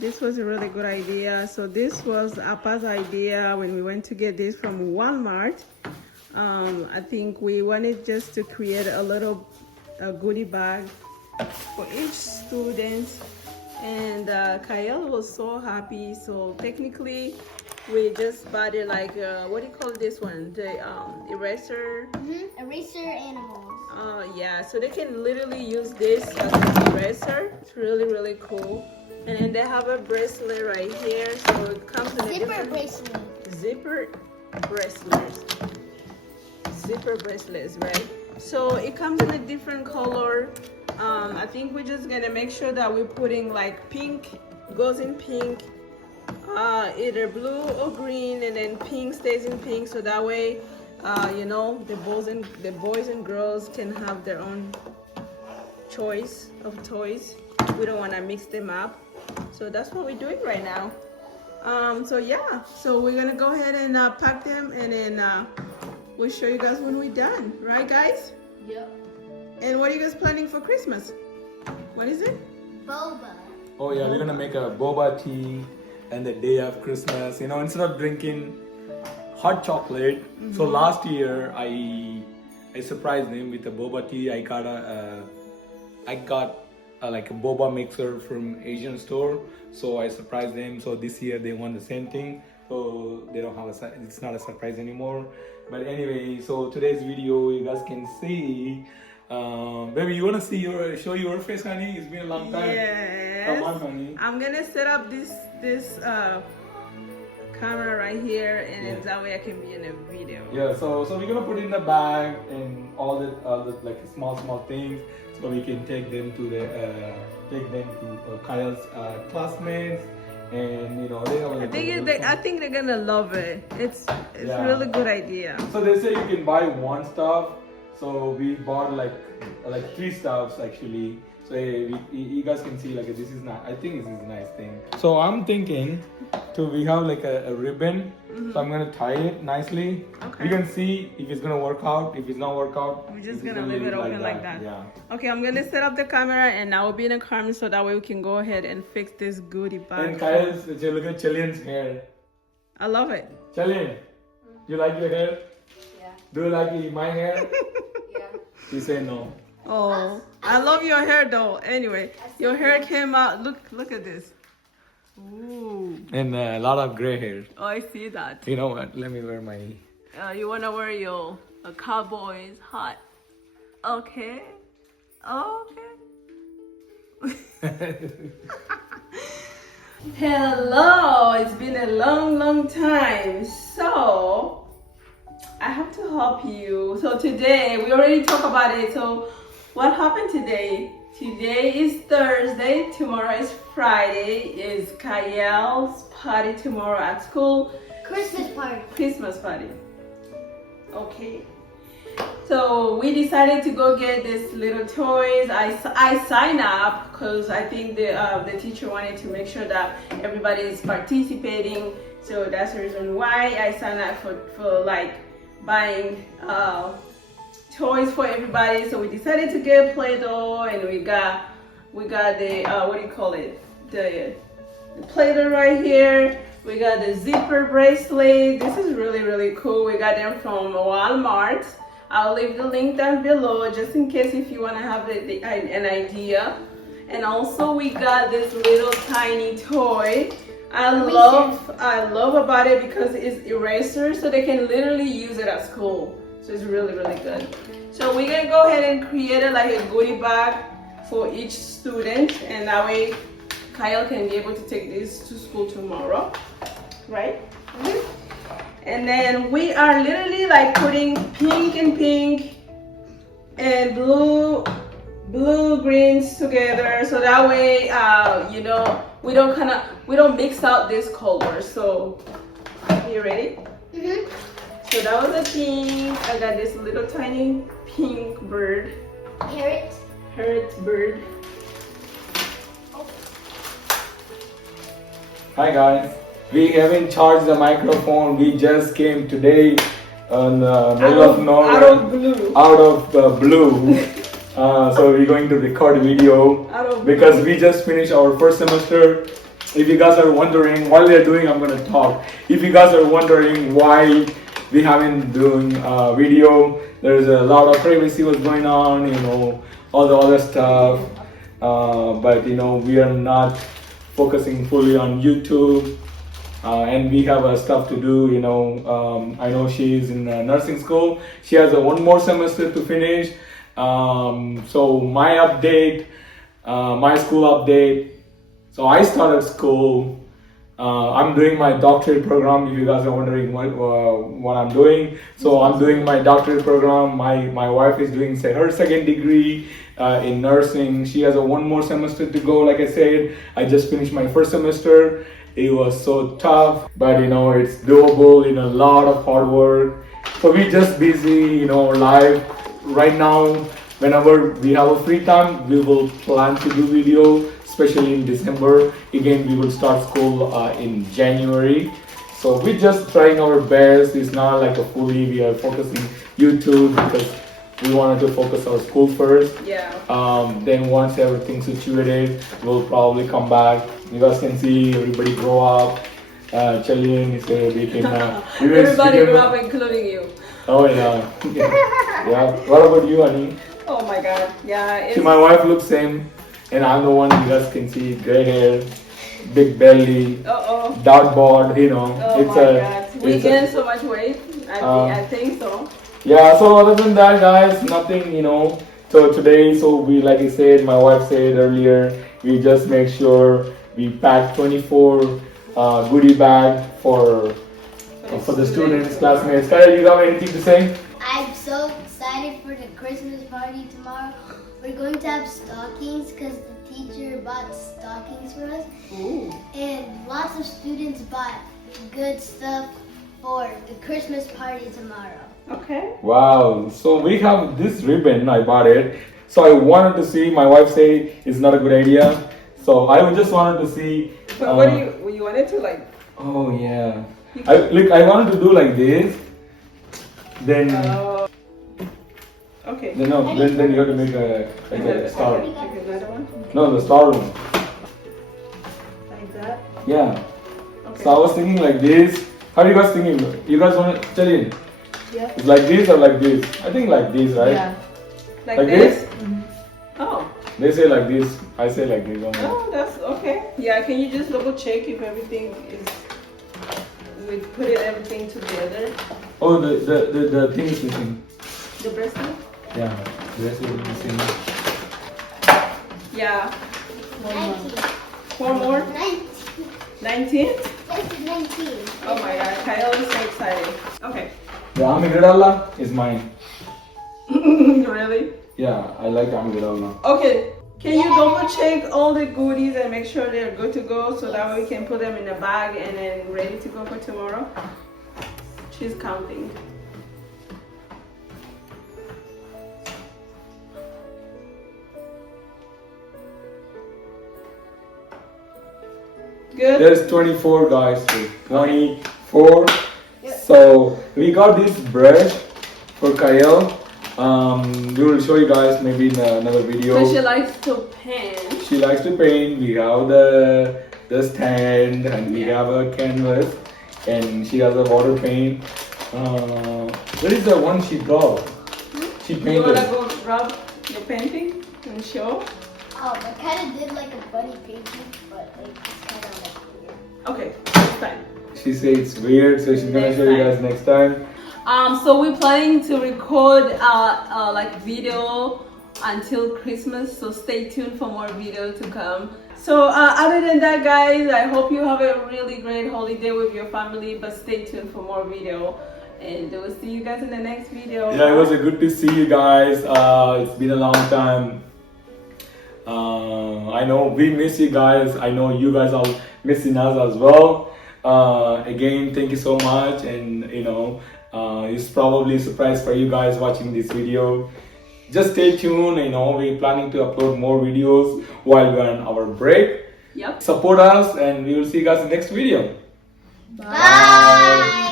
This was a really good idea. So this was Appa's idea when we went to get this from Walmart. I think we wanted just to create a little goodie bag for each student, and Kyle was so happy. So technically we just bought it like what do you call this one, the eraser. Eraser animals. Yeah, so they can literally use this as an eraser. It's really cool. And then they have a bracelet right here, so it comes in a different zipper bracelets, right? So it comes in a different color. I think we're just gonna make sure that we're putting like pink, goes in pink, either blue or green, and then pink stays in pink, so that way you know, the boys and girls can have their own choice of toys. We don't want to mix them up, so that's what we're doing right now. So yeah, so we're gonna go ahead and pack them, and then we'll show you guys when we're done, right guys? Yep. And what are you guys planning for Christmas? What is it? Boba. Oh yeah, we're gonna make a boba tea and the day of Christmas. You know, instead of drinking hot chocolate. So last year I surprised him with a boba tea. I got like a boba mixer from Asian store. So I surprised them. So this year they want the same thing. So they don't have it's not a surprise anymore. But anyway, so today's video you guys can see. Baby, you wanna show your face, honey? It's been a long time. Yes. Come on, honey. I'm gonna set up this camera right here, and then that way I can be in a video. Yeah, so we're gonna put it in the bag and all the like small things, so we can take them to Kyle's classmates, and you know they have. Like, I think they're gonna love it. It's really good idea. So they say you can buy one stuff, so we bought like 3 stuffs actually. So you guys can see like this is not. I think this is a nice thing. So I'm thinking we have like a ribbon. So I'm gonna tie it nicely. Okay. We can see if it's gonna work out. If it's not work out, we're just gonna leave it open like that. Yeah. Okay, I'm gonna set up the camera, and I will be in the car so that way we can go ahead and fix this goodie bag. And Kyle's, look at Chillian's hair. I love it. Chillian, you like your hair? Yeah. Do you like my hair? Yeah. You say no. Oh, I love your hair though. Anyway, your hair came out. Look at this. Ooh. And a lot of gray hair. Oh, I see that. You know what? Let me wear my. You wanna wear your cowboy's hat? Okay. Okay. Hello. It's been a long time. So I have to help you. So today we already talked about it. So what happened today? Today is Thursday, tomorrow is Friday, is Kyle's party tomorrow at school. Christmas party. Okay. So we decided to go get this little toys. I signed up because I think the teacher wanted to make sure that everybody is participating. So that's the reason why I signed up for like buying toys for everybody. So we decided to get Play-Doh, and we got the what do you call it, the Play-Doh right here. We got the zipper bracelet. This is really cool. We got them from Walmart. I'll leave the link down below just in case if you want to have an idea. And also we got this little tiny toy. I love about it because it's eraser, so they can literally use it at school. So it's really good. So we're gonna go ahead and create it like a goodie bag for each student, and that way Kyle can be able to take this to school tomorrow, right? And then we are literally like putting pink and blue greens together, so that way you know, we don't mix out this color. So you ready? So that was a pink. I got this little tiny pink bird. Parrot bird. Hi guys. We haven't charged the microphone. We just came today on the middle of nowhere. Out of the blue. So we're going to record a video because we just finished our first semester. if you guys are wondering, while they're doing, I'm gonna talk. If you guys are wondering why we haven't doing video, there's a lot of privacy was going on, you know, all the other stuff. But you know, we are not focusing fully on YouTube. And we have stuff to do, you know. I know she's in nursing school. She has one more semester to finish. So my update, my school update. So I started school. I'm doing my doctorate program. If you guys are wondering what I'm doing, so I'm doing my doctorate program. My wife is doing her second degree in nursing. She has one more semester to go. Like I said, I just finished my first semester. It was so tough, but you know, it's doable. You know, a lot of hard work. So we just busy, you know, live right now. Whenever we have a free time, we will plan to do video, especially in December. Again, we will start school in January. So we're just trying our best. It's not like a fully we are focusing YouTube because we wanted to focus our school first. Yeah. Then once everything's situated, we'll probably come back. You guys can see everybody grow up. Chilling, we can. Everybody grew up, including you. Oh yeah. Yeah. What about you, Annie? Oh my God. Yeah. See, my wife looks same, and I'm the one you guys can see gray hair, big belly, dark bod. You know, Oh my God. We gained so much weight. I think so. Yeah. So other than that, guys, nothing. You know. So today, we like I said, my wife said earlier, we just make sure we pack 24 goodie bag for the students, classmates. Kyle, you have anything to say? I'm so excited for the Christmas party tomorrow. We're going to have stockings because the teacher bought stockings for us. Ooh. And lots of students bought good stuff for the Christmas party tomorrow. Okay. Wow. So we have this ribbon. I bought it. So I wanted to see. My wife say it's not a good idea. So I just wanted to see. But what do you wanted to like? Oh yeah. I wanted to do like this. Then. Okay. Then you have to make a star. Like another one? No, the star one. Like that? Yeah. Okay. So I was thinking like this. How are you guys thinking? You guys want to tell in? Yeah. It's like this or like this? I think like this, right? Yeah. Like this? Mm-hmm. Oh. They say like this. I say like this. Oh, that's okay. Yeah. Can you just double check if everything is? We put everything together. Oh, the thing is missing. The bracelet? Yeah, the rest is missing. Yeah. 19. 4 more? 19. 19? This is 19. Oh my God, Kyle is so excited. Okay. The amigdala is mine. Really? Yeah, I like amigdala. Okay. Can you double check all the goodies and make sure they're good to go so that way we can put them in a bag and then ready to go for tomorrow? She's counting. Good. There's 24 guys. 24. Yep. So we got this brush for Kyle. We will show you guys maybe in another video. So she likes to paint. She likes to paint. We have the stand and we have a canvas and she has a water paint. What is the one she draw? She painted. You wanna go grab your painting and show? Oh, I kind of did like a bunny painting, but like it's kind of like weird. Okay, next time. She said it's weird, so she's gonna Next show you time. guys next time. So we're planning to record like video until Christmas, so stay tuned for more video to come. So other than that, guys, I hope you have a really great holiday with your family, but stay tuned for more video and we'll see you guys in the next video. Yeah, it was good to see you guys. It's been a long time. I know we miss you guys. I know you guys are missing us as well. Again, thank you so much, and you know, it's probably a surprise for you guys watching this video. Just stay tuned. You know, we're planning to upload more videos while we're on our break. Yep. Support us, and we will see you guys in the next video. Bye.